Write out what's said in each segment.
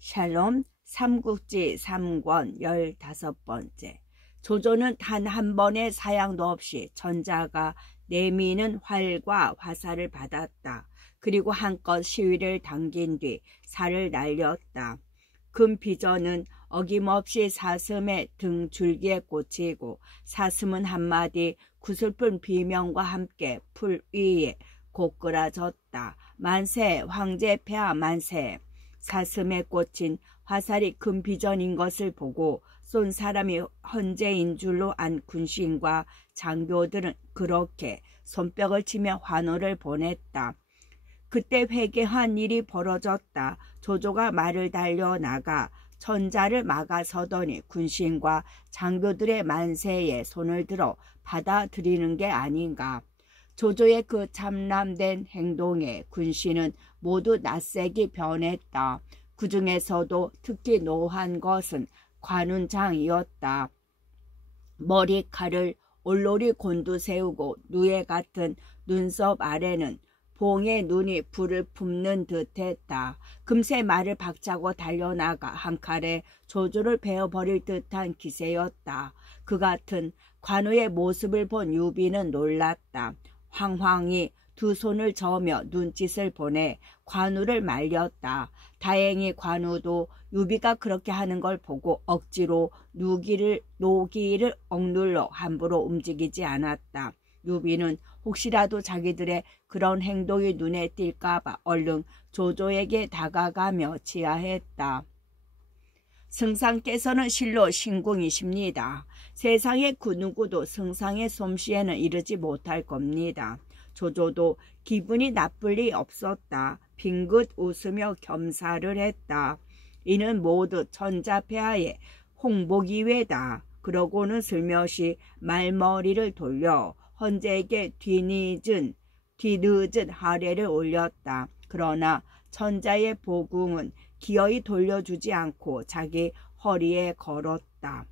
샬롬 삼국지 3권 15번째. 조조는 단 한 번의 사양도 없이 전자가 내미는 활과 화살을 받았다. 그리고 한껏 시위를 당긴 뒤 살을 날렸다. 금비전은 어김없이 사슴의 등 줄기에 꽂히고 사슴은 한마디 구슬픈 비명과 함께 풀 위에 고꾸라졌다. 만세, 황제 폐하 만세. 사슴에 꽂힌 화살이 금비전인 것을 보고 쏜 사람이 헌제인 줄로 안 군신과 장교들은 그렇게 손뼉을 치며 환호를 보냈다. 그때 회개한 일이 벌어졌다. 조조가 말을 달려나가 천자를 막아서더니 군신과 장교들의 만세에 손을 들어 받아들이는 게 아닌가. 조조의 그 참람된 행동에 군신은 모두 낯색이 변했다. 그 중에서도 특히 노한 것은 관운장이었다. 머리칼을 올로리 곤두세우고 누에 같은 눈썹 아래는 봉의 눈이 불을 뿜는 듯했다. 금세 말을 박차고 달려나가 한 칼에 조조를 베어버릴 듯한 기세였다. 그 같은 관우의 모습을 본 유비는 놀랐다. 황황히 두 손을 저으며 눈짓을 보내 관우를 말렸다. 다행히 관우도 유비가 그렇게 하는 걸 보고 억지로 노기를 억눌러 함부로 움직이지 않았다. 유비는 혹시라도 자기들의 그런 행동이 눈에 띌까봐 얼른 조조에게 다가가며 지하했다. 승상께서는 실로 신궁이십니다. 세상의 그 누구도 승상의 솜씨에는 이르지 못할 겁니다. 조조도 기분이 나쁠 리 없었다. 빙긋 웃으며 겸사를 했다. 이는 모두 천자폐하의 홍보기회다. 그러고는 슬며시 말머리를 돌려 헌제에게 뒤늦은 하례를 올렸다. 그러나 천자의 보궁은 기어이 돌려주지 않고 자기 허리에 걸었다.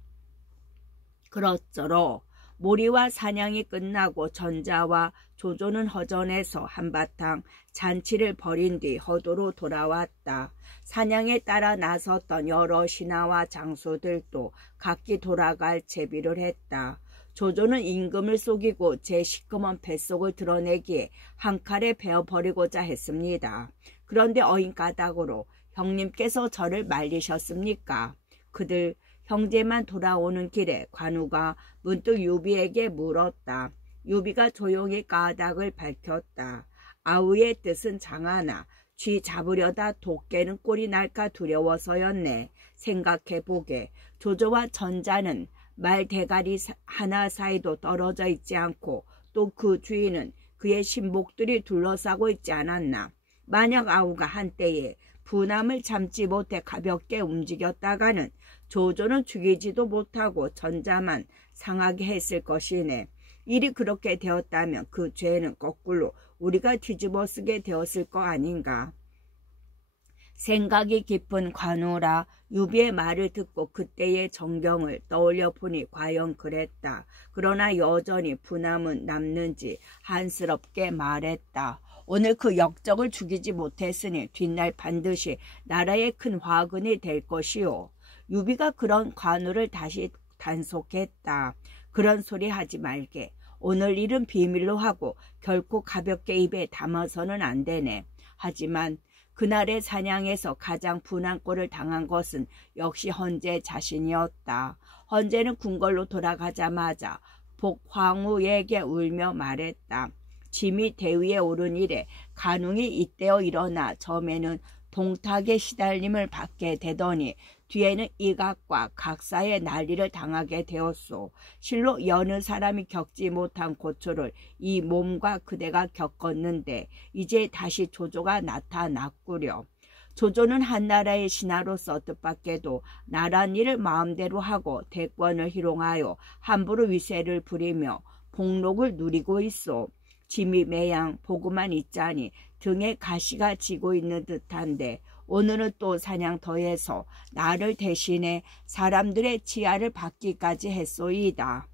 그럭저럭 몰이와 사냥이 끝나고 전자와 조조는 허전해서 한바탕 잔치를 벌인 뒤 허도로 돌아왔다. 사냥에 따라 나섰던 여러 신하와 장수들도 각기 돌아갈 채비를 했다. 조조는 임금을 속이고 제 시커먼 뱃속을 드러내기에 한 칼에 베어버리고자 했습니다. 그런데 어인 까닭으로 형님께서 저를 말리셨습니까? 그들 형제만 돌아오는 길에 관우가 문득 유비에게 물었다. 유비가 조용히 까닭을 밝혔다. 아우의 뜻은 장하나 쥐 잡으려다 도깨는 꼴이 날까 두려워서였네. 생각해보게 조조와 전자는 말 대가리 하나 사이도 떨어져 있지 않고 또 그 주위는 그의 신복들이 둘러싸고 있지 않았나. 만약 아우가 한때에 분함을 참지 못해 가볍게 움직였다가는 조조는 죽이지도 못하고 전자만 상하게 했을 것이네. 일이 그렇게 되었다면 그 죄는 거꾸로 우리가 뒤집어쓰게 되었을 거 아닌가. 생각이 깊은 관우라 유비의 말을 듣고 그때의 정경을 떠올려 보니 과연 그랬다. 그러나 여전히 분함은 남는지 한스럽게 말했다. 오늘 그 역적을 죽이지 못했으니 뒷날 반드시 나라에 큰 화근이 될 것이오. 유비가 그런 관우를 다시 단속했다. 그런 소리 하지 말게. 오늘 일은 비밀로 하고 결코 가볍게 입에 담아서는 안 되네. 하지만 그날의 사냥에서 가장 분한 꼴을 당한 것은 역시 헌제 자신이었다. 헌제는 궁궐로 돌아가자마자 복황후에게 울며 말했다. 짐이 대위에 오른 이래 간웅이 이때어 일어나 처음에는 동탁의 시달림을 받게 되더니 뒤에는 이각과 각사의 난리를 당하게 되었소. 실로 여느 사람이 겪지 못한 고초를 이 몸과 그대가 겪었는데 이제 다시 조조가 나타났구려. 조조는 한나라의 신하로서 뜻밖에도 나란 일을 마음대로 하고 대권을 희롱하여 함부로 위세를 부리며 복록을 누리고 있소. 짐이 매양 보고만 있자니 등에 가시가 지고 있는 듯한데 오늘은 또 사냥 더해서 나를 대신해 사람들의 치아를 받기까지 했소이다.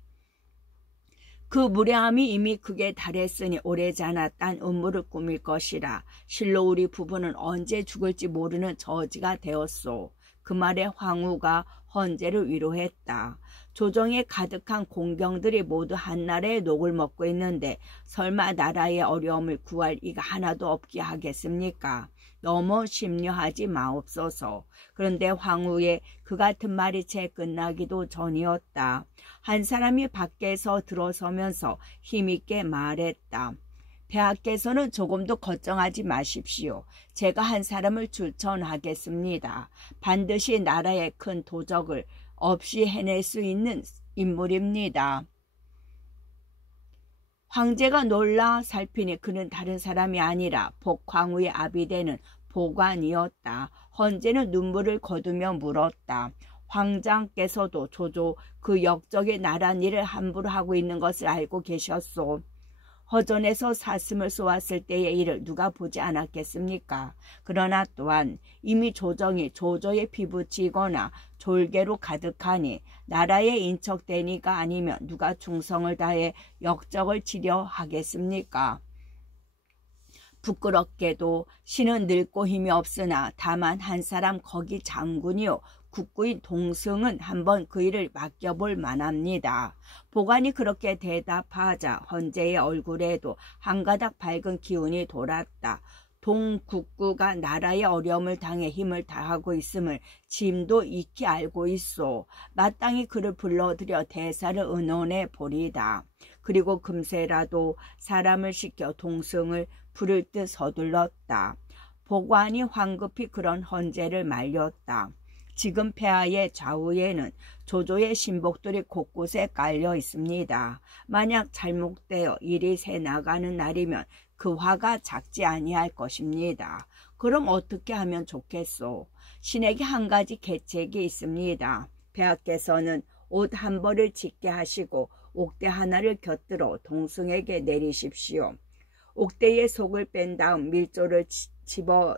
그 무례함이 이미 극에 달했으니 오래자나 딴 음모를 꾸밀 것이라. 실로 우리 부부는 언제 죽을지 모르는 저지가 되었소. 그 말에 황후가 헌제를 위로했다. 조정에 가득한 공경들이 모두 한나라의 녹을 먹고 있는데 설마 나라의 어려움을 구할 이가 하나도 없게 하겠습니까? 너무 심려하지 마옵소서. 그런데 황후의 그 같은 말이 채 끝나기도 전이었다. 한 사람이 밖에서 들어서면서 힘있게 말했다. 폐하께서는 조금도 걱정하지 마십시오. 제가 한 사람을 추천하겠습니다. 반드시 나라의 큰 도적을 없이 해낼 수 있는 인물입니다. 황제가 놀라 살피니 그는 다른 사람이 아니라 복황후의 아비되는 보관이었다. 헌제는 눈물을 거두며 물었다. 황장께서도 조조 그 역적의 나란 일을 함부로 하고 있는 것을 알고 계셨소. 허전에서 사슴을 쏘았을 때의 일을 누가 보지 않았겠습니까? 그러나 또한 이미 조정이 조조에 피부치거나 졸개로 가득하니 나라에 인척되니가 아니면 누가 충성을 다해 역적을 치려 하겠습니까? 부끄럽게도 신은 늙고 힘이 없으나 다만 한 사람 거기 장군이요 국구인 동승은 한번 그 일을 맡겨볼 만합니다. 보관이 그렇게 대답하자 헌제의 얼굴에도 한 가닥 밝은 기운이 돌았다. 동국구가 나라의 어려움을 당해 힘을 다하고 있음을 짐도 익히 알고 있소. 마땅히 그를 불러들여 대사를 의논해 보리다. 그리고 금세라도 사람을 시켜 동승을 부를 듯 서둘렀다. 보관이 황급히 그런 헌제를 말렸다. 지금 폐하의 좌우에는 조조의 신복들이 곳곳에 깔려 있습니다. 만약 잘못되어 일이 새 나가는 날이면 그 화가 작지 아니할 것입니다. 그럼 어떻게 하면 좋겠소? 신에게 한 가지 계책이 있습니다. 폐하께서는 옷 한 벌을 짙게 하시고 옥대 하나를 곁들어 동승에게 내리십시오. 옥대의 속을 뺀 다음 밀조를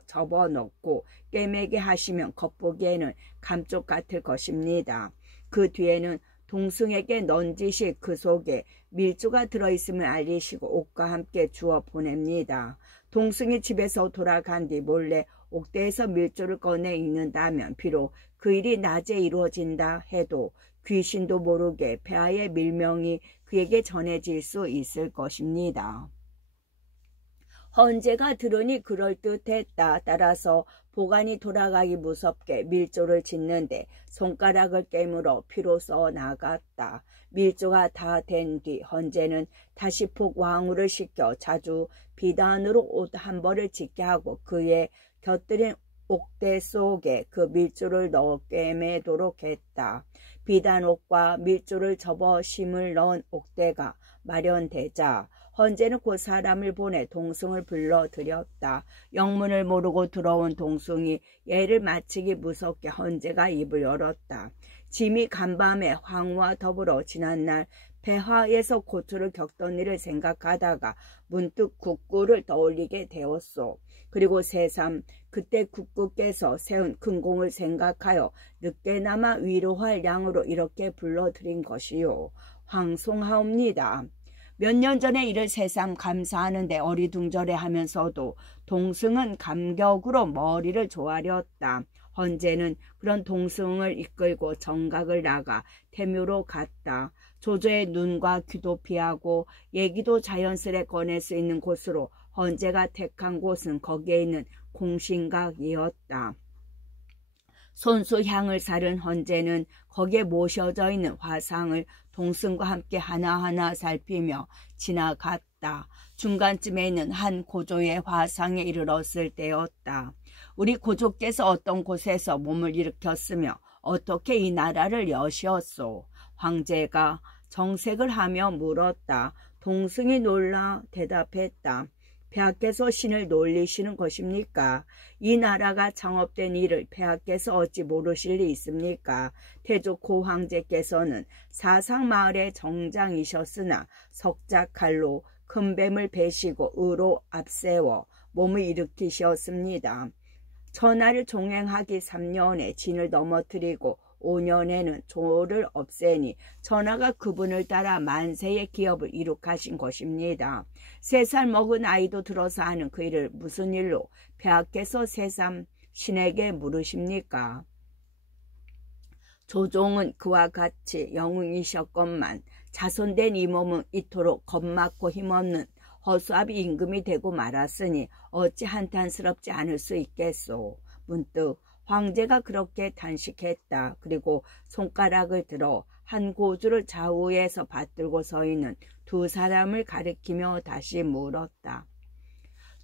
접어 넣고 꿰매게 하시면 겉보기에는 감쪽 같을 것입니다. 그 뒤에는 동승에게 넌지시 그 속에 밀조가 들어있음을 알리시고 옥과 함께 주어 보냅니다. 동승이 집에서 돌아간 뒤 몰래 옥대에서 밀조를 꺼내 읽는다면 비록 그 일이 낮에 이루어진다 해도 귀신도 모르게 폐하의 밀명이 그에게 전해질 수 있을 것입니다. 헌제가 들으니 그럴듯했다. 따라서 보관이 돌아가기 무섭게 밀조를 짓는데 손가락을 깨물어 피로 써 나갔다. 밀조가 다 된 뒤 헌제는 다시 복왕후를 시켜 자주 비단으로 옷 한 벌을 짙게 하고 그의 곁들인 옥대 속에 그 밀조를 넣어 꿰매도록 했다. 비단옷과 밀조를 접어 심을 넣은 옥대가 마련되자 헌제는 그 사람을 보내 동승을 불러들였다. 영문을 모르고 들어온 동승이 예를 마치기 무섭게 헌제가 입을 열었다. 짐이 간밤에 황후와 더불어 지난날 폐하에서 고초를 겪던 일을 생각하다가 문득 국구를 떠올리게 되었소. 그리고 새삼 그때 국구께서 세운 근공을 생각하여 늦게나마 위로할 양으로 이렇게 불러드린 것이요. 황송하옵니다. 몇 년 전에 이를 새삼 감사하는데 어리둥절해 하면서도 동승은 감격으로 머리를 조아렸다. 헌제는 그런 동승을 이끌고 정각을 나가 태묘로 갔다. 조조의 눈과 귀도 피하고 얘기도 자연스레 꺼낼 수 있는 곳으로 헌제가 택한 곳은 거기에 있는 공신각이었다. 손수 향을 사른 헌제는 거기에 모셔져 있는 화상을 동승과 함께 하나하나 살피며 지나갔다. 중간쯤에 있는 한 고조의 화상에 이르렀을 때였다. 우리 고조께서 어떤 곳에서 몸을 일으켰으며 어떻게 이 나라를 여시었소? 황제가 정색을 하며 물었다. 동승이 놀라 대답했다. 폐하께서 신을 놀리시는 것입니까? 이 나라가 창업된 일을 폐하께서 어찌 모르실 리 있습니까? 태조 고 황제께서는 사상마을의 정장이셨으나 석자칼로 큰 뱀을 베시고 의로 앞세워 몸을 일으키셨습니다. 천하를 종행하기 3년에 진을 넘어뜨리고 5년에는 조를 없애니 전하가 그분을 따라 만세의 기업을 이룩하신 것입니다. 3살 먹은 아이도 들어서 하는 그 일을 무슨 일로 폐하께서 새삼 신에게 물으십니까? 조종은 그와 같이 영웅이셨건만 자손된 이 몸은 이토록 겁막고 힘없는 허수아비 임금이 되고 말았으니 어찌 한탄스럽지 않을 수 있겠소. 문득 황제가 그렇게 단식했다. 그리고 손가락을 들어 한 고주를 좌우에서 받들고 서 있는 2사람을 가리키며 다시 물었다.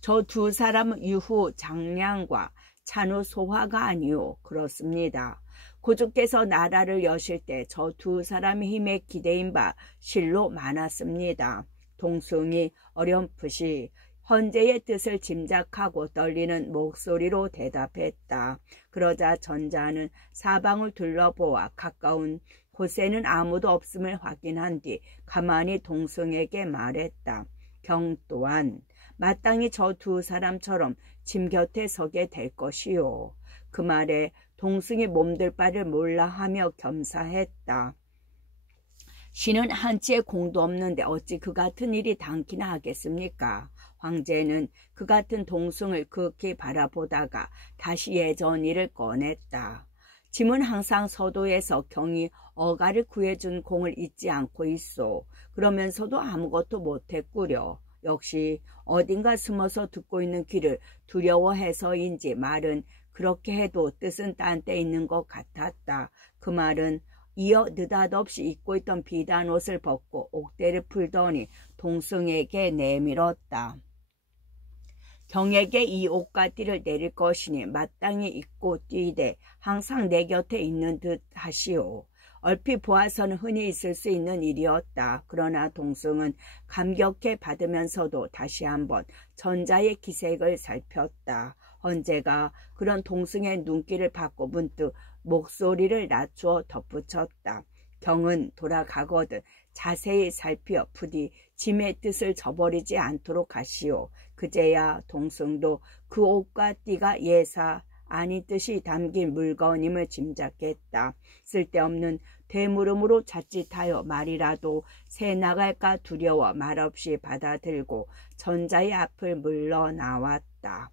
저 2사람은 유후 장량과 찬후 소화가 아니오. 그렇습니다. 고주께서 나라를 여실 때 저 2사람의 힘에 기대인 바 실로 많았습니다. 동숭이 어렴풋이 헌제의 뜻을 짐작하고 떨리는 목소리로 대답했다. 그러자 전자는 사방을 둘러보아 가까운 곳에는 아무도 없음을 확인한 뒤 가만히 동숭에게 말했다. 경 또한 마땅히 저 2사람처럼 짐 곁에 서게 될 것이요. 그 말에 동숭이 몸들 바를 몰라 하며 겸사했다. 신은 한치의 공도 없는데 어찌 그 같은 일이 당키나 하겠습니까? 황제는 그 같은 동숭을 극히 바라보다가 다시 예전 일을 꺼냈다. 짐은 항상 서도에서 경이 어가를 구해준 공을 잊지 않고 있어. 그러면서도 아무것도 못했구려. 역시 어딘가 숨어서 듣고 있는 귀를 두려워해서인지 말은 그렇게 해도 뜻은 딴 데 있는 것 같았다. 그 말은 이어 느닷없이 입고 있던 비단 옷을 벗고 옥대를 풀더니 동숭에게 내밀었다. 경에게 이 옷과 띠를 내릴 것이니 마땅히 입고 뛰되 항상 내 곁에 있는 듯 하시오. 얼핏 보아서는 흔히 있을 수 있는 일이었다. 그러나 동숭은 감격해 받으면서도 다시 한번 전자의 기색을 살폈다. 헌제가 그런 동숭의 눈길을 받고 문득 목소리를 낮추어 덧붙였다. 경은 돌아가거든 자세히 살피어 부디 짐의 뜻을 저버리지 않도록 하시오. 그제야 동숭도 그 옷과 띠가 예사 아니 뜻이 담긴 물건임을 짐작했다. 쓸데없는 되물음으로 자칫하여 말이라도 새 나갈까 두려워 말없이 받아들고 전자의 앞을 물러나왔다.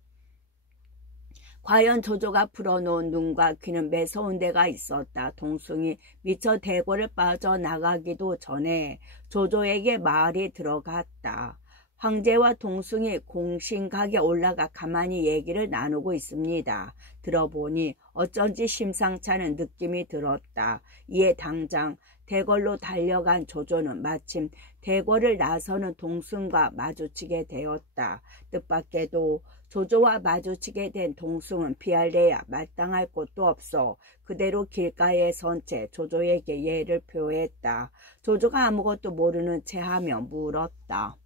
과연 조조가 풀어놓은 눈과 귀는 매서운 데가 있었다. 동숭이 미처 대궐을 빠져나가기도 전에 조조에게 말이 들어갔다. 황제와 동숭이 공신각에 올라가 가만히 얘기를 나누고 있습니다. 들어보니 어쩐지 심상찮은 느낌이 들었다. 이에 당장 대궐로 달려간 조조는 마침 대궐을 나서는 동숭과 마주치게 되었다. 뜻밖에도 조조와 마주치게 된 동숭은 피할래야 마땅할 곳도 없어 그대로 길가에 선 채 조조에게 예를 표했다. 조조가 아무것도 모르는 채 하며 물었다.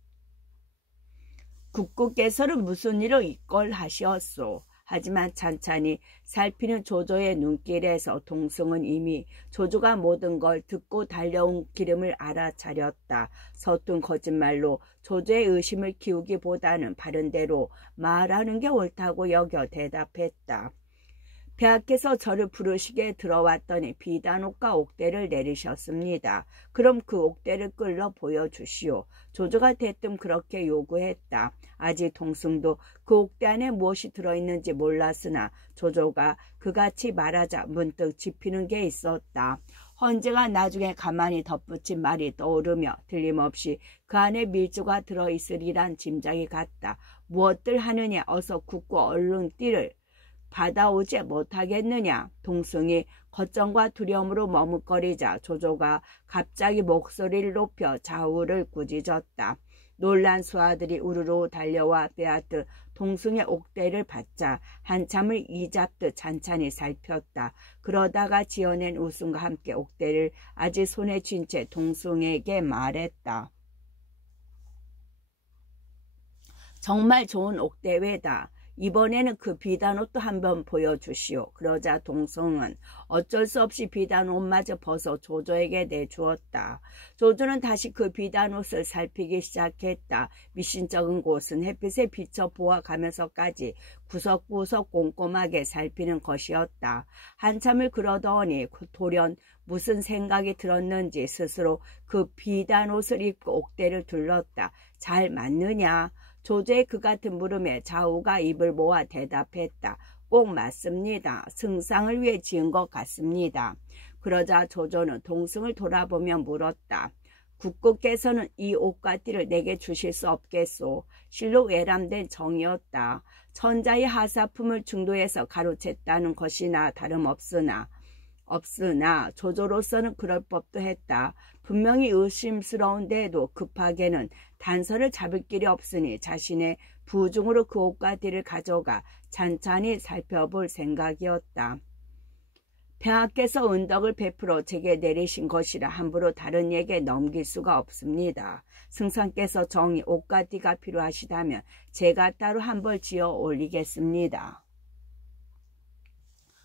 국구께서는 무슨 일로 이걸 하시었소? 하지만 찬찬히 살피는 조조의 눈길에서 동숭은 이미 조조가 모든 걸 듣고 달려온 기름을 알아차렸다. 서툰 거짓말로 조조의 의심을 키우기보다는 바른대로 말하는 게 옳다고 여겨 대답했다. 폐하께서 저를 부르시게 들어왔더니 비단옷과 옥대를 내리셨습니다. 그럼 그 옥대를 끌러 보여주시오. 조조가 대뜸 그렇게 요구했다. 아직 동숭도 그 옥대 안에 무엇이 들어있는지 몰랐으나 조조가 그같이 말하자 문득 짚히는 게 있었다. 헌제가 나중에 가만히 덧붙인 말이 떠오르며 틀림없이 그 안에 밀주가 들어있으리란 짐작이 갔다. 무엇들 하느냐 어서 굳고 얼른 띠를 받아오지 못하겠느냐. 동숭이 걱정과 두려움으로 머뭇거리자 조조가 갑자기 목소리를 높여 좌우를 꾸짖었다. 놀란 수하들이 우르르 달려와 빼앗듯 동숭의 옥대를 받자 한참을 이잡듯 찬찬히 살폈다. 그러다가 지어낸 웃음과 함께 옥대를 아직 손에 쥔 채 동숭에게 말했다. 정말 좋은 옥대회다. 이번에는 그 비단옷도 한번 보여주시오. 그러자 동성은 어쩔 수 없이 비단옷마저 벗어 조조에게 내주었다. 조조는 다시 그 비단옷을 살피기 시작했다. 미신쩍은 곳은 햇빛에 비쳐 보아가면서까지 구석구석 꼼꼼하게 살피는 것이었다. 한참을 그러더니 돌연 무슨 생각이 들었는지 스스로 그 비단옷을 입고 옥대를 둘렀다. 잘 맞느냐? 조조의 그 같은 물음에 자우가 입을 모아 대답했다. 꼭 맞습니다. 승상을 위해 지은 것 같습니다. 그러자 조조는 동승을 돌아보며 물었다. 국구께서는 이 옷과 띠를 내게 주실 수 없겠소. 실로 외람된 정이었다. 천자의 하사품을 중도에서 가로챘다는 것이나 다름없으나 조조로서는 그럴 법도 했다. 분명히 의심스러운데도 급하게는 단서를 잡을 길이 없으니 자신의 부중으로 그 옷과 띠를 가져가 찬찬히 살펴볼 생각이었다. 폐하께서 은덕을 베풀어 제게 내리신 것이라 함부로 다른 이에게 넘길 수가 없습니다. 승상께서 정히 옷과 띠가 필요하시다면 제가 따로 한 벌 지어 올리겠습니다.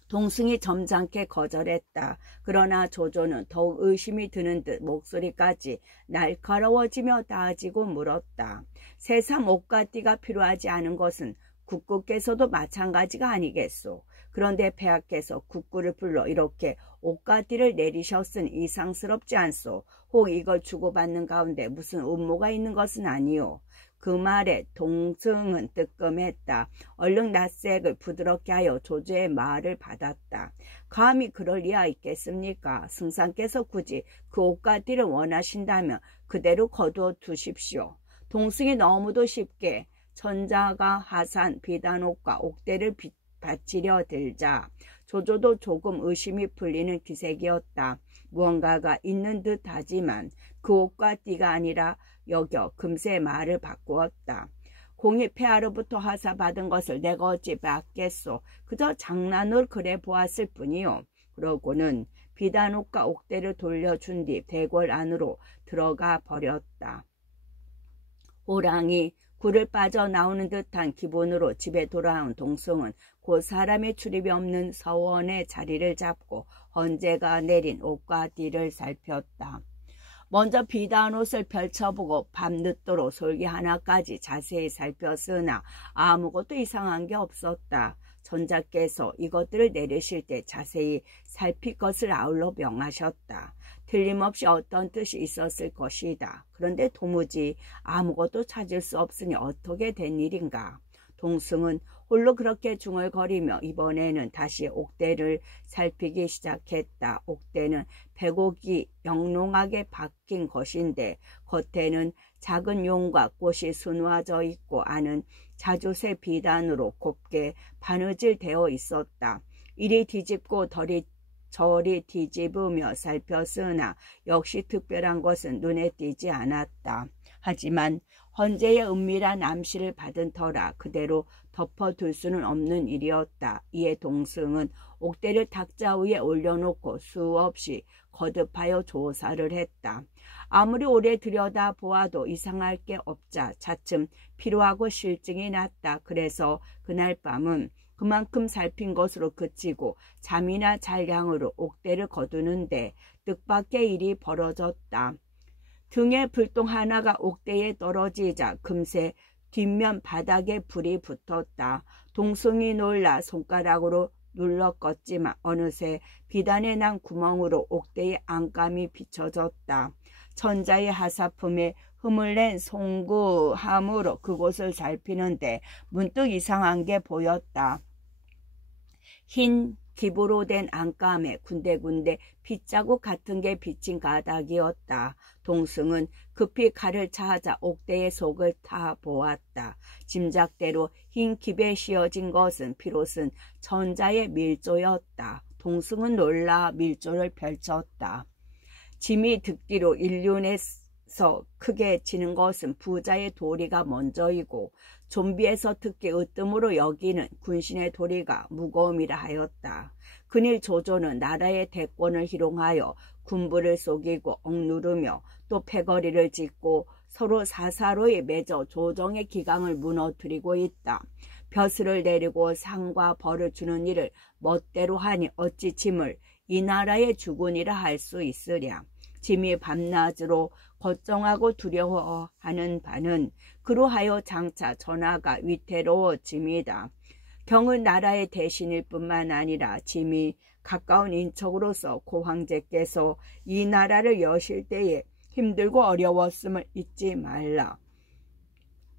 동승이 점잖게 거절했다. 그러나 조조는 더욱 의심이 드는 듯 목소리까지 날카로워지며 다지고 물었다. 새삼 옷과 띠가 필요하지 않은 것은 국구께서도 마찬가지가 아니겠소. 그런데 폐하께서 국구를 불러 이렇게 옷과 띠를 내리셨으니 이상스럽지 않소. 혹 이걸 주고받는 가운데 무슨 음모가 있는 것은 아니오. 그 말에 동승은 뜨끔했다. 얼른 낯색을 부드럽게 하여 조조의 말을 받았다. 감히 그럴 리가 있겠습니까? 승상께서 굳이 그 옷과 띠를 원하신다면 그대로 거두어 두십시오. 동승이 너무도 쉽게 천자가 하산 비단옷과 옥대를 바치려 들자 조조도 조금 의심이 풀리는 기색이었다. 무언가가 있는 듯 하지만 그 옷과 띠가 아니라 여겨 금세 말을 바꾸었다. 공이 폐하로부터 하사받은 것을 내가 어찌 받겠소. 그저 장난으로 그래 보았을 뿐이요. 그러고는 비단옷과 옥대를 돌려준 뒤 대궐 안으로 들어가 버렸다. 호랑이 굴을 빠져나오는 듯한 기분으로 집에 돌아온 동승은 곧 사람의 출입이 없는 서원의 자리를 잡고 헌제가 내린 옷과 띠를 살폈다. 먼저 비단옷을 펼쳐보고 밤늦도록 솔기 하나까지 자세히 살폈으나 아무것도 이상한 게 없었다. 전자께서 이것들을 내리실 때 자세히 살필 것을 아울러 명하셨다. 틀림없이 어떤 뜻이 있었을 것이다. 그런데 도무지 아무것도 찾을 수 없으니 어떻게 된 일인가. 동승은 홀로 그렇게 중얼거리며 이번에는 다시 옥대를 살피기 시작했다. 옥대는 백옥이 영롱하게 박힌 것인데 겉에는 작은 용과 꽃이 수놓아져 있고 안은 자주새 비단으로 곱게 바느질 되어 있었다. 이리 뒤집고 저리 뒤집으며 살폈으나 역시 특별한 것은 눈에 띄지 않았다. 하지만 헌제의 은밀한 암시를 받은 터라 그대로 덮어둘 수는 없는 일이었다. 이에 동승은 옥대를 탁자 위에 올려놓고 수없이 거듭하여 조사를 했다. 아무리 오래 들여다보아도 이상할 게 없자 차츰 피로하고 실증이 났다. 그래서 그날 밤은 그만큼 살핀 것으로 그치고 잠이나 잘 양으로 옥대를 거두는데 뜻밖의 일이 벌어졌다. 등에 불똥 하나가 옥대에 떨어지자 금세 뒷면 바닥에 불이 붙었다. 동승이 놀라 손가락으로 눌러 껐지만 어느새 비단에 난 구멍으로 옥대의 안감이 비춰졌다. 천자의 하사품에 흠을 낸 송구함으로 그곳을 살피는데 문득 이상한 게 보였다. 흰 기부로 된 안감에 군데군데 핏자국 같은 게 비친 가닥이었다. 동승은 급히 칼을 차자 옥대의 속을 타 보았다. 짐작대로 흰 깁에 씌어진 것은 비롯은 천자의 밀조였다. 동승은 놀라 밀조를 펼쳤다. 짐이 듣기로 일륜에서 크게 치는 것은 부자의 도리가 먼저이고 좀비에서 특히 으뜸으로 여기는 군신의 도리가 무거움이라 하였다. 근일 조조는 나라의 대권을 희롱하여 군부를 속이고 억누르며 또 패거리를 짓고 서로 사사로이 맺어 조정의 기강을 무너뜨리고 있다. 벼슬을 내리고 상과 벌을 주는 일을 멋대로 하니 어찌 짐을 이 나라의 주군이라 할 수 있으랴. 짐이 밤낮으로 걱정하고 두려워하는 바는 그로하여 장차 전하가 위태로워짐이다. 경은 나라의 대신일 뿐만 아니라 짐이 가까운 인척으로서 고황제께서 이 나라를 여실 때에 힘들고 어려웠음을 잊지 말라.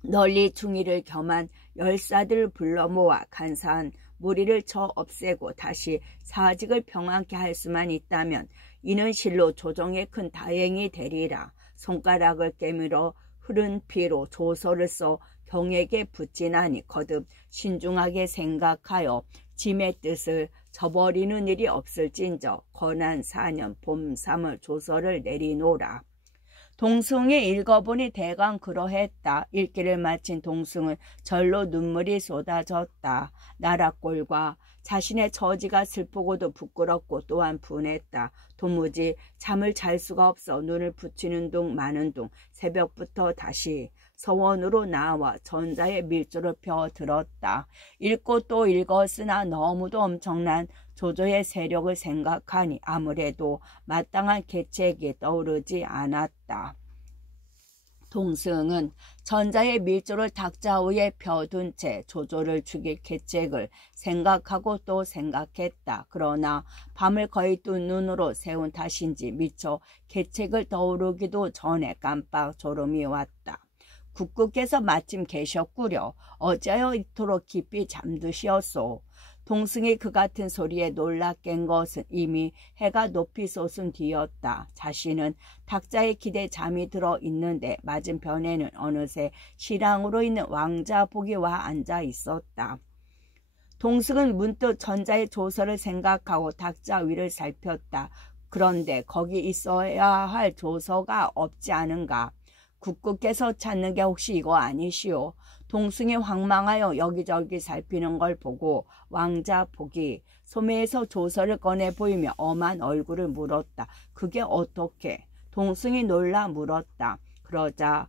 널리 중의를 겸한 열사들을 불러 모아 간사한 무리를 쳐 없애고 다시 사직을 평안케 할 수만 있다면 이는 실로 조정에 큰 다행이 되리라. 손가락을 깨물어 흐른 피로 조서를 써 경에게 붙이나니 거듭 신중하게 생각하여 짐의 뜻을 저버리는 일이 없을진저 건한 4년 봄 3월 조서를 내리노라. 동승이 읽어보니 대강 그러했다. 읽기를 마친 동승은 절로 눈물이 쏟아졌다. 나라꼴과 자신의 처지가 슬프고도 부끄럽고 또한 분했다. 도무지 잠을 잘 수가 없어 눈을 붙이는 둥 마는 둥 새벽부터 다시 서원으로 나와 전자의 밀조를 펴 들었다. 읽고 또 읽었으나 너무도 엄청난 조조의 세력을 생각하니 아무래도 마땅한 계책이 떠오르지 않았다. 동승은 전자의 밀조를 탁자 위에 펴둔 채 조조를 죽일 계책을 생각하고 또 생각했다. 그러나 밤을 거의 뜬 눈으로 세운 탓인지 미처 계책을 떠오르기도 전에 깜빡 졸음이 왔다. 국구께서 마침 계셨구려. 어찌하여 이토록 깊이 잠드시었소. 동승이 그 같은 소리에 놀라 깬 것은 이미 해가 높이 솟은 뒤였다. 자신은 탁자에 기대 잠이 들어 있는데 맞은편에는 어느새 실랑으로 있는 왕자 보기와 앉아 있었다. 동승은 문득 전자의 조서를 생각하고 탁자 위를 살폈다. 그런데 거기 있어야 할 조서가 없지 않은가. 국구께서 찾는 게 혹시 이거 아니시오? 동승이 황망하여 여기저기 살피는 걸 보고 왕자 복이 소매에서 조서를 꺼내 보이며 엄한 얼굴을 물었다. 그게 어떻게? 동승이 놀라 물었다. 그러자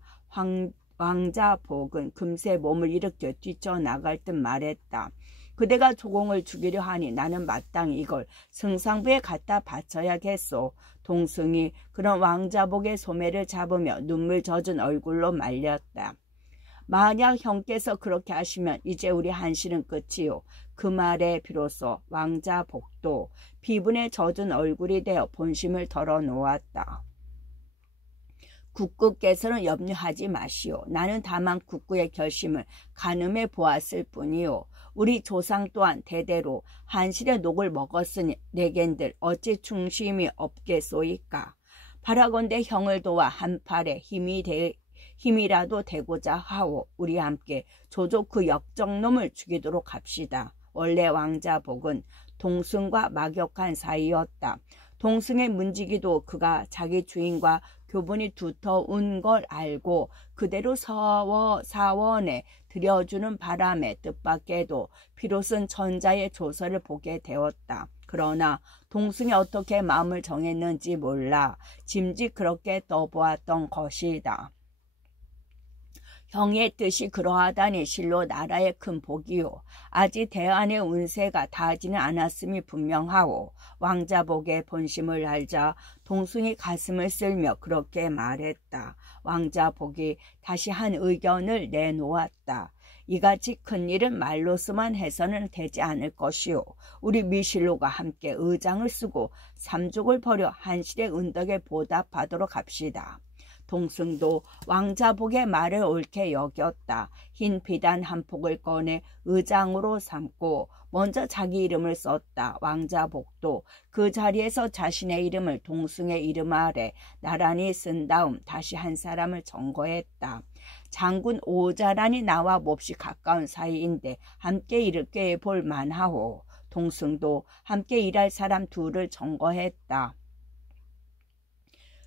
왕자 복은 금세 몸을 일으켜 뛰쳐나갈 듯 말했다. 그대가 조공을 죽이려 하니 나는 마땅히 이걸 승상부에 갖다 바쳐야겠소. 동승이 그런 왕자복의 소매를 잡으며 눈물 젖은 얼굴로 말렸다. 만약 형께서 그렇게 하시면 이제 우리 한시는 끝이요. 그 말에 비로소 왕자복도 비분에 젖은 얼굴이 되어 본심을 털어놓았다. 국구께서는 염려하지 마시오. 나는 다만 국구의 결심을 가늠해 보았을 뿐이요. 우리 조상 또한 대대로 한실의 녹을 먹었으니 내겐들 어찌 충심이 없겠소이까. 바라건대 형을 도와 한 팔에 힘이라도 되고자 하오. 우리 함께 조조 그 역적놈을 죽이도록 합시다. 원래 왕자복은 동승과 막역한 사이였다. 동승의 문지기도 그가 자기 주인과 교분이 두터운 걸 알고 그대로 사원에 들여주는 바람에 뜻밖에도 비로소 전자의 조서를 보게 되었다. 그러나 동승이 어떻게 마음을 정했는지 몰라 짐짓 그렇게 떠보았던 것이다. 형의 뜻이 그러하다니 실로 나라의 큰 복이요. 아직 대안의 운세가 닿지는 않았음이 분명하오. 왕자복의 본심을 알자 동승이 가슴을 쓸며 그렇게 말했다. 왕자복이 다시 한 의견을 내놓았다. 이같이 큰일은 말로서만 해서는 되지 않을 것이오. 우리 미실로가 함께 의장을 쓰고 삼족을 벌여 한실의 은덕에 보답하도록 합시다. 동승도 왕자복의 말을 옳게 여겼다. 흰 비단 한 폭을 꺼내 의장으로 삼고 먼저 자기 이름을 썼다. 왕자복도 그 자리에서 자신의 이름을 동승의 이름 아래 나란히 쓴 다음 다시 한 사람을 청거했다. 장군 오자란이 나와 몹시 가까운 사이인데 함께 일을 볼 만하오. 동승도 함께 일할 사람 둘을 청거했다.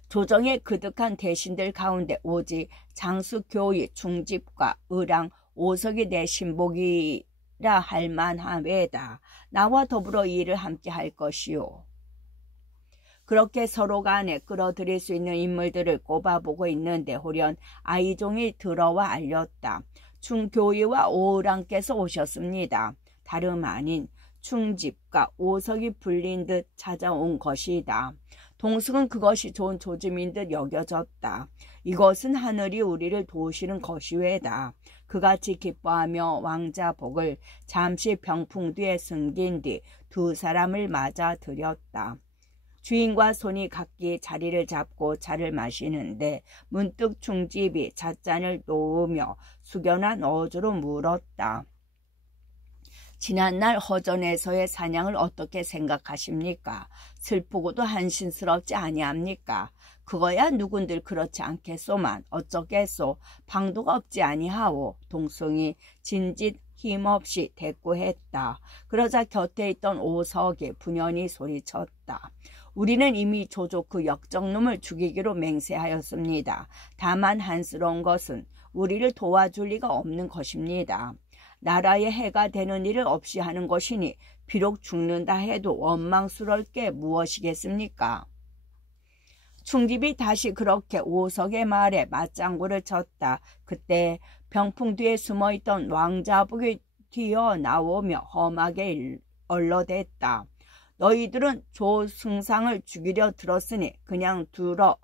조정의 그득한 대신들 가운데 오직 장수교의 중집과 의랑 오석이 내 신복이라 할 만하외다. 나와 더불어 이 일을 함께 할 것이요. 그렇게 서로 간에 끌어들일 수 있는 인물들을 꼽아보고 있는데 호련 아이종이 들어와 알렸다. 충교의와 오랑께서 오셨습니다. 다름 아닌 충집과 오석이 불린 듯 찾아온 것이다. 동승은 그것이 좋은 조짐인 듯 여겨졌다. 이것은 하늘이 우리를 도우시는 것이외다. 그같이 기뻐하며 왕자복을 잠시 병풍 뒤에 숨긴 뒤 두 사람을 맞아 들였다. 주인과 손이 각기 자리를 잡고 차를 마시는데 문득 충집이 찻잔을 놓으며 숙연한 어조로 물었다. 지난날 허전에서의 사냥을 어떻게 생각하십니까? 슬프고도 한심스럽지 아니합니까? 그거야 누군들 그렇지 않겠소만 어쩌겠소. 방도가 없지 아니하오. 동승이 진짓 힘없이 대꾸했다. 그러자 곁에 있던 오석이 분연히 소리쳤다. 우리는 이미 조조 그 역적놈을 죽이기로 맹세하였습니다. 다만 한스러운 것은 우리를 도와줄 리가 없는 것입니다. 나라에 해가 되는 일을 없이 하는 것이니 비록 죽는다 해도 원망스러울 게 무엇이겠습니까? 충집이 다시 그렇게 오석의 말에 맞장구를 쳤다. 그때 병풍 뒤에 숨어있던 왕자복이 튀어나오며 험하게 얼러댔다. 너희들은 조승상을 죽이려 들었으니 그냥 들어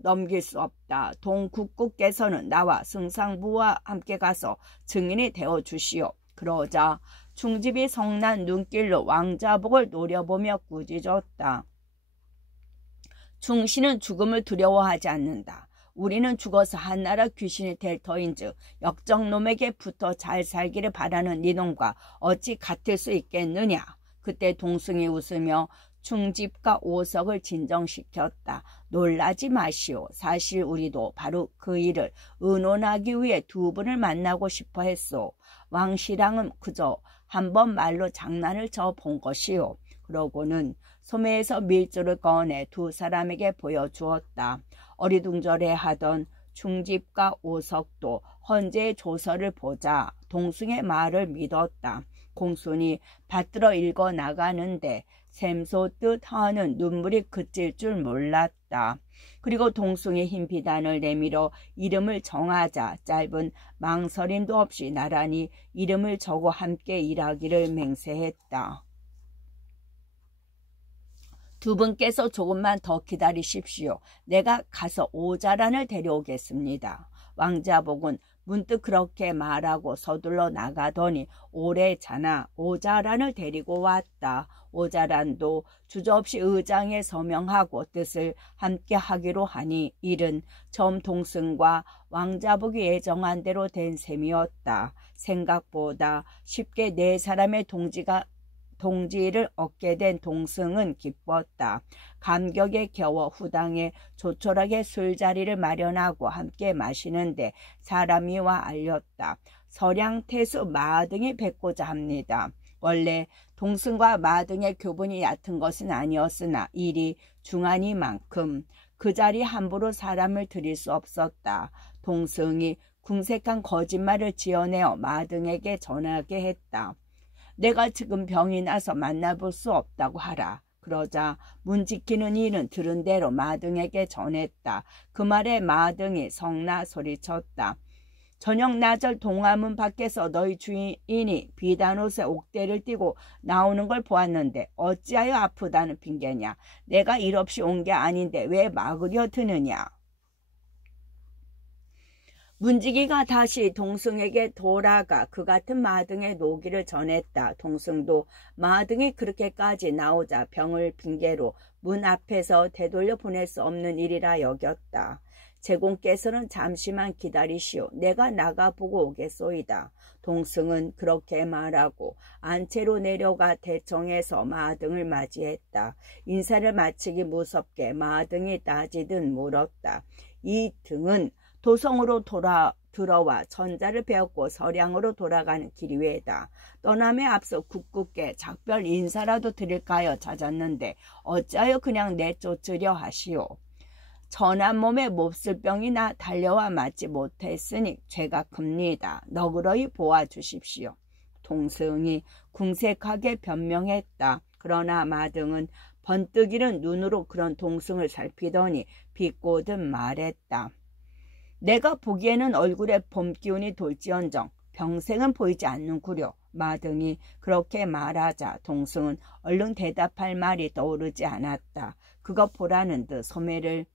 넘길 수 없다. 동국국께서는 나와 승상부와 함께 가서 증인이 되어주시오. 그러자 충집이 성난 눈길로 왕자복을 노려보며 꾸짖었다. 충신은 죽음을 두려워하지 않는다. 우리는 죽어서 한나라 귀신이 될 터인즉 역적놈에게 붙어 잘 살기를 바라는 니놈과 어찌 같을 수 있겠느냐. 그때 동승이 웃으며 충집과 오석을 진정시켰다. 놀라지 마시오. 사실 우리도 바로 그 일을 의논하기 위해 두 분을 만나고 싶어 했소. 왕씨랑은 그저 한번 말로 장난을 쳐본 것이오. 그러고는 소매에서 밀조를 꺼내 두 사람에게 보여주었다. 어리둥절해하던 충집과 오석도 헌재의 조서를 보자 동승의 말을 믿었다. 공순이 받들어 읽어 나가는데 샘솟듯 하는 눈물이 그칠 줄 몰랐다. 그리고 동승의 흰 비단을 내밀어 이름을 정하자 짧은 망설임도 없이 나란히 이름을 적어 함께 일하기를 맹세했다. 두 분께서 조금만 더 기다리십시오. 내가 가서 오자란을 데려오겠습니다. 왕자복은 문득 그렇게 말하고 서둘러 나가더니 오래잖아 오자란을 데리고 왔다. 오자란도 주저없이 의장에 서명하고 뜻을 함께 하기로 하니 일은 처음 동승과 왕자복이 예정한 대로 된 셈이었다. 생각보다 쉽게 네 사람의 동지를 얻게 된 동승은 기뻤다. 감격에 겨워 후당에 조촐하게 술자리를 마련하고 함께 마시는데 사람이 와 알렸다. 서량태수 마등이 뵙고자 합니다. 원래 동승과 마등의 교분이 얕은 것은 아니었으나 일이 중하니만큼 그 자리 함부로 사람을 들일 수 없었다. 동승이 궁색한 거짓말을 지어내어 마등에게 전하게 했다. 내가 지금 병이 나서 만나볼 수 없다고 하라. 그러자 문 지키는 이는 들은 대로 마등에게 전했다. 그 말에 마등이 성나 소리쳤다. 저녁 나절 동화문 밖에서 너희 주인이 비단옷에 옥대를 띠고 나오는 걸 보았는데 어찌하여 아프다는 핑계냐. 내가 일 없이 온 게 아닌데 왜 막으려 드느냐. 문지기가 다시 동승에게 돌아가 그 같은 마등의 노기를 전했다. 동승도 마등이 그렇게까지 나오자 병을 핑계로 문 앞에서 되돌려 보낼 수 없는 일이라 여겼다. 제공께서는 잠시만 기다리시오. 내가 나가보고 오겠소이다. 동승은 그렇게 말하고 안채로 내려가 대청에서 마등을 맞이했다. 인사를 마치기 무섭게 마등이 따지듯 물었다. 이 등은 도성으로 들어와 전자를 배웠고 서량으로 돌아가는 길이 외다. 떠남에 앞서 국국께 작별 인사라도 드릴까요? 찾았는데 어찌하여 그냥 내쫓으려 하시오. 천한 몸에 몹쓸 병이 나 달려와 맞지 못했으니 죄가 큽니다. 너그러이 보아주십시오. 동승이 궁색하게 변명했다. 그러나 마등은 번뜩이는 눈으로 그런 동승을 살피더니 비꼬듯 말했다. 내가 보기에는 얼굴에 봄 기운이 돌지언정 평생은 보이지 않는구려. 마등이 그렇게 말하자 동승은 얼른 대답할 말이 떠오르지 않았다. 그것 보라는 듯 소매를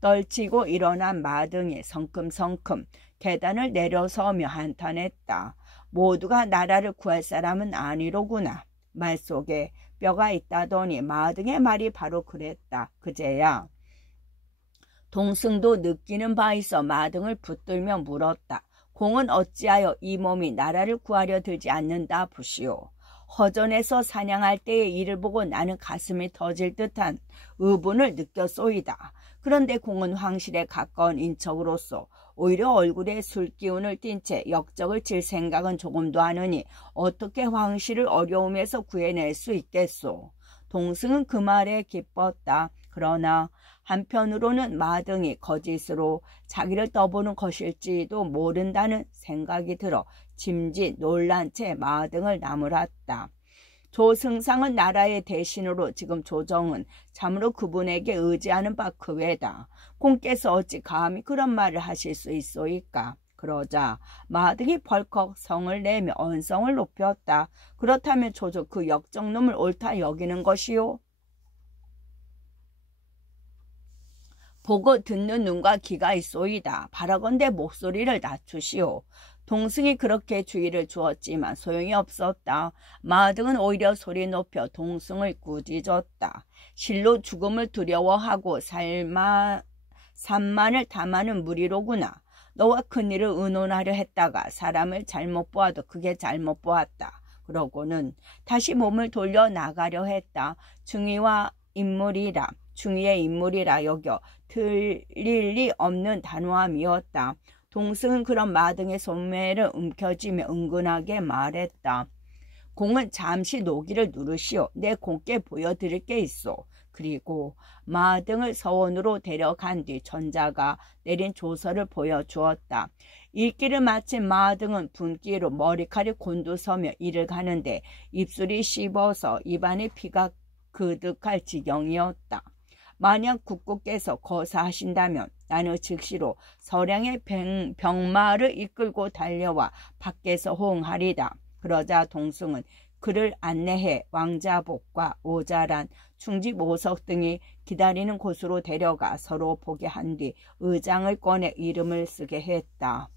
떨치고 일어난 마등이 성큼성큼 계단을 내려서며 한탄했다. 모두가 나라를 구할 사람은 아니로구나. 말 속에 뼈가 있다더니 마등의 말이 바로 그랬다. 그제야 동승도 느끼는 바 있어 마등을 붙들며 물었다. 공은 어찌하여 이 몸이 나라를 구하려 들지 않는다 보시오. 허전에서 사냥할 때의 일을 보고 나는 가슴이 터질 듯한 의분을 느꼈소이다. 그런데 공은 황실에 가까운 인척으로서 오히려 얼굴에 술기운을 띤 채 역적을 칠 생각은 조금도 하느니 어떻게 황실을 어려움에서 구해낼 수 있겠소. 동승은 그 말에 기뻤다. 그러나 한편으로는 마등이 거짓으로 자기를 떠보는 것일지도 모른다는 생각이 들어 짐짓 놀란 채 마등을 나무랐다. 조승상은 나라의 대신으로 지금 조정은 참으로 그분에게 의지하는 바 그 외다. 공께서 어찌 감히 그런 말을 하실 수 있소이까. 그러자 마등이 벌컥 성을 내며 언성을 높였다. 그렇다면 조조 그 역적놈을 옳다 여기는 것이요. 보고 듣는 눈과 귀가 있소이다. 바라건대 목소리를 낮추시오. 동승이 그렇게 주의를 주었지만 소용이 없었다. 마등은 오히려 소리 높여 동승을 꾸짖었다. 실로 죽음을 두려워하고 산만을 탐하는 무리로구나. 너와 큰일을 의논하려 했다가 사람을 잘못 보아도 그게 잘못 보았다. 그러고는 다시 몸을 돌려 나가려 했다. 중의의 인물이라 여겨 틀릴 리 없는 단호함이었다. 동승은 그런 마등의 소매를 움켜쥐며 은근하게 말했다. 공은 잠시 노기를 누르시오. 내 공께 보여드릴 게 있어. 그리고 마등을 서원으로 데려간 뒤 전자가 내린 조서를 보여주었다. 읽기를 마친 마등은 분기로 머리칼이 곤두서며 일을 가는데 입술이 씹어서 입안에 피가 그득할 지경이었다. 만약 국고께서 거사하신다면 나는 즉시로 서량의 병마를 이끌고 달려와 밖에서 호응하리다. 그러자 동승은 그를 안내해 왕자복과 오자란, 충지모석 등이 기다리는 곳으로 데려가 서로 보게 한 뒤 의장을 꺼내 이름을 쓰게 했다.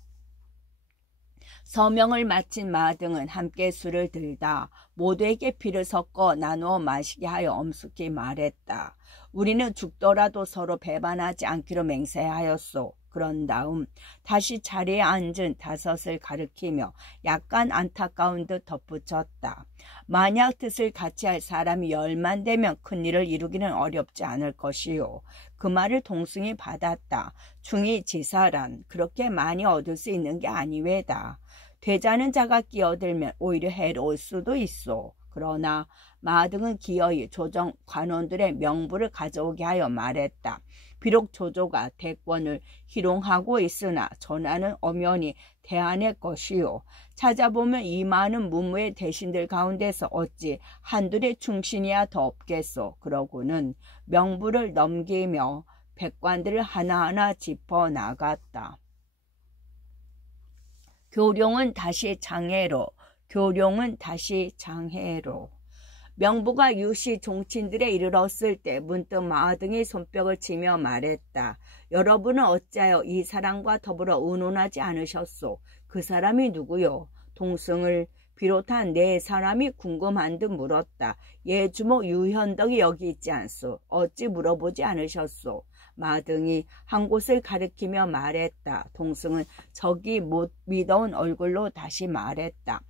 서명을 마친 마등은 함께 술을 들다 모두에게 피를 섞어 나누어 마시게 하여 엄숙히 말했다. 우리는 죽더라도 서로 배반하지 않기로 맹세하였소. 그런 다음 다시 자리에 앉은 다섯을 가리키며 약간 안타까운 듯 덧붙였다. 만약 뜻을 같이 할 사람이 10만 되면 큰일을 이루기는 어렵지 않을 것이요. 그 말을 동승이 받았다. 중이 지사란 그렇게 많이 얻을 수 있는 게 아니외다. 되자는 자가 끼어들면 오히려 해로울 수도 있어. 그러나 마등은 기어이 조정 관원들의 명부를 가져오게 하여 말했다. 비록 조조가 대권을 희롱하고 있으나 전하는 엄연히 대안의 것이요. 찾아보면 이 많은 문무의 대신들 가운데서 어찌 한둘의 충신이야 더 없겠소. 그러고는 명부를 넘기며 백관들을 하나하나 짚어 나갔다. 교룡은 다시 장애로. 명부가 유시 종친들에 이르렀을 때 문득 마등이 손뼉을 치며 말했다. 여러분은 어찌하여 이 사람과 더불어 의논하지 않으셨소? 그 사람이 누구요? 동승을 비롯한 네 사람이 궁금한 듯 물었다. 예주모 유현덕이 여기 있지 않소? 어찌 물어보지 않으셨소? 마등이 한 곳을 가리키며 말했다. 동승은 저기 못 믿어온 얼굴로 다시 말했다.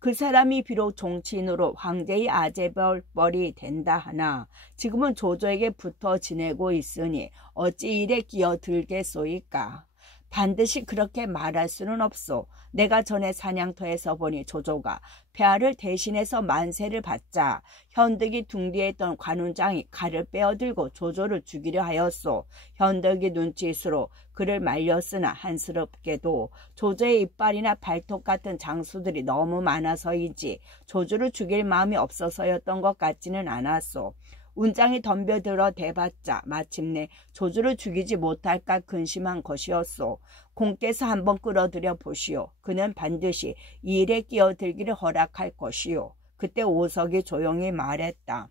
그 사람이 비록 종친으로 황제의 아재벌벌이 된다 하나 지금은 조조에게 붙어 지내고 있으니 어찌 일에 끼어들겠소이까. 반드시 그렇게 말할 수는 없소. 내가 전에 사냥터에서 보니 조조가 폐하를 대신해서 만세를 받자 현덕이 둥디에 있던 관운장이 칼을 빼어들고 조조를 죽이려 하였소. 현덕이 눈짓으로 그를 말렸으나 한스럽게도 조조의 이빨이나 발톱 같은 장수들이 너무 많아서이지 조조를 죽일 마음이 없어서였던 것 같지는 않았소. 운장이 덤벼들어 대봤자 마침내 조조를 죽이지 못할까 근심한 것이었소. 공께서 한번 끌어들여 보시오. 그는 반드시 이 일에 끼어들기를 허락할 것이오. 그때 오석이 조용히 말했다.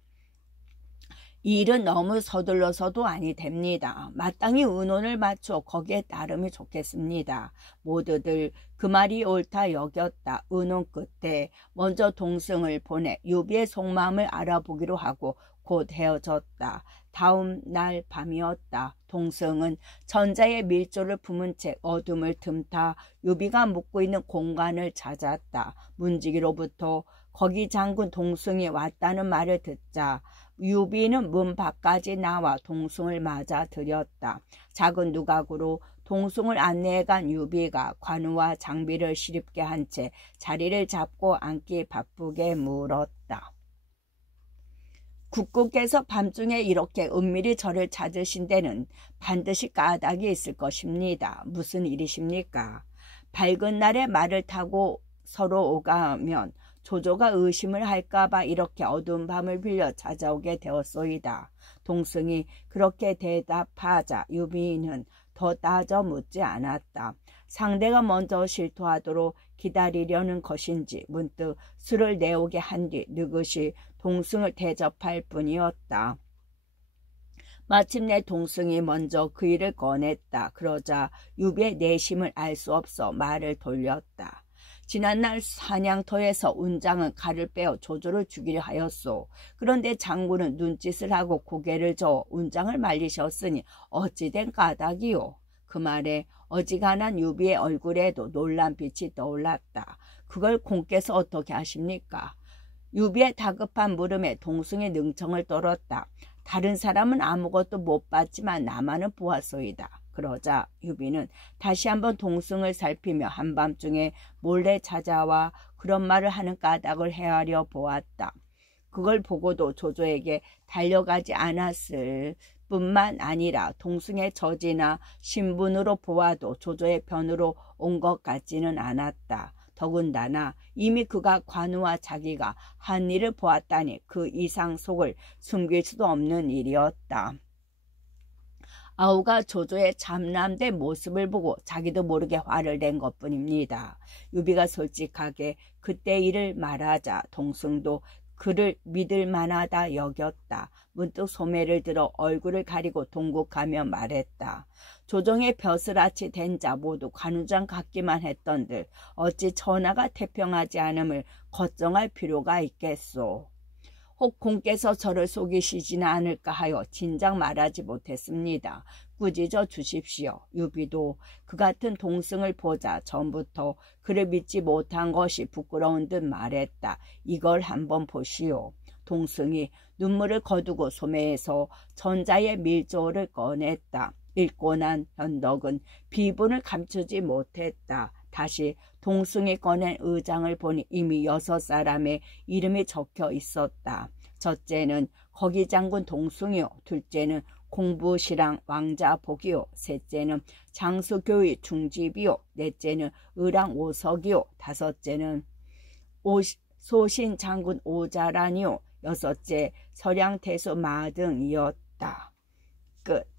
이 일은 너무 서둘러서도 아니 됩니다. 마땅히 의논을 맞춰 거기에 따름이 좋겠습니다. 모두들 그 말이 옳다 여겼다. 의논 끝에 먼저 동승을 보내 유비의 속마음을 알아보기로 하고 곧 헤어졌다. 다음 날 밤이었다. 동승은 전자의 밀조를 품은 채 어둠을 틈타 유비가 묵고 있는 공간을 찾았다. 문지기로부터 거기 장군 동승이 왔다는 말을 듣자 유비는 문 밖까지 나와 동승을 맞아들였다. 작은 누각으로 동승을 안내해간 유비가 관우와 장비를 시립게 한 채 자리를 잡고 앉기 바쁘게 물었다. 국군께서 밤중에 이렇게 은밀히 저를 찾으신 데는 반드시 까닭이 있을 것입니다. 무슨 일이십니까? 밝은 날에 말을 타고 서로 오가면 조조가 의심을 할까봐 이렇게 어두운 밤을 빌려 찾아오게 되었소이다. 동승이 그렇게 대답하자 유비는 더 따져 묻지 않았다. 상대가 먼저 실토하도록 기다리려는 것인지 문득 술을 내오게 한 뒤 느긋이 동승을 대접할 뿐이었다. 마침내 동승이 먼저 그 일을 꺼냈다. 그러자 유비의 내심을 알 수 없어 말을 돌렸다. 지난날 사냥터에서 운장은 칼을 빼어 조조를 죽이려 하였소. 그런데 장군은 눈짓을 하고 고개를 저어 운장을 말리셨으니 어찌된 까닭이오. 그 말에 어지간한 유비의 얼굴에도 놀란 빛이 떠올랐다. 그걸 공께서 어떻게 하십니까? 유비의 다급한 물음에 동승의 능청을 떨었다. 다른 사람은 아무것도 못 봤지만 나만은 보았소이다. 그러자 유비는 다시 한번 동승을 살피며 한밤중에 몰래 찾아와 그런 말을 하는 까닭을 헤아려 보았다. 그걸 보고도 조조에게 달려가지 않았을 뿐만 아니라 동승의 저지나 신분으로 보아도 조조의 편으로 온 것 같지는 않았다. 더군다나 이미 그가 관우와 자기가 한 일을 보았다니 그 이상 속을 숨길 수도 없는 일이었다. 아우가 조조의 참남된 모습을 보고 자기도 모르게 화를 낸 것뿐입니다. 유비가 솔직하게 그때 일을 말하자 동승도 그를 믿을 만하다 여겼다. 문득 소매를 들어 얼굴을 가리고 동국하며 말했다. 조정의 벼슬아치 된 자 모두 관우장 같기만 했던들 어찌 천하가 태평하지 않음을 걱정할 필요가 있겠소. 혹 공께서 저를 속이시지는 않을까 하여 진작 말하지 못했습니다. 꾸짖어 주십시오. 유비도 그 같은 동승을 보자 전부터 그를 믿지 못한 것이 부끄러운 듯 말했다. 이걸 한번 보시오. 동승이 눈물을 거두고 소매에서 전자의 밀조를 꺼냈다. 읽고 난 현덕은 비분을 감추지 못했다. 다시 동승이 꺼낸 의장을 보니 이미 6사람의 이름이 적혀 있었다. 첫째는 거기 장군 동승이요, 둘째는 공부시랑 왕자 복이요, 셋째는 장수교의 중집이요, 넷째는 의랑 오석이요, 다섯째는 소신 장군 오자란이요, 여섯째 서량태수 마등이었다. 끝.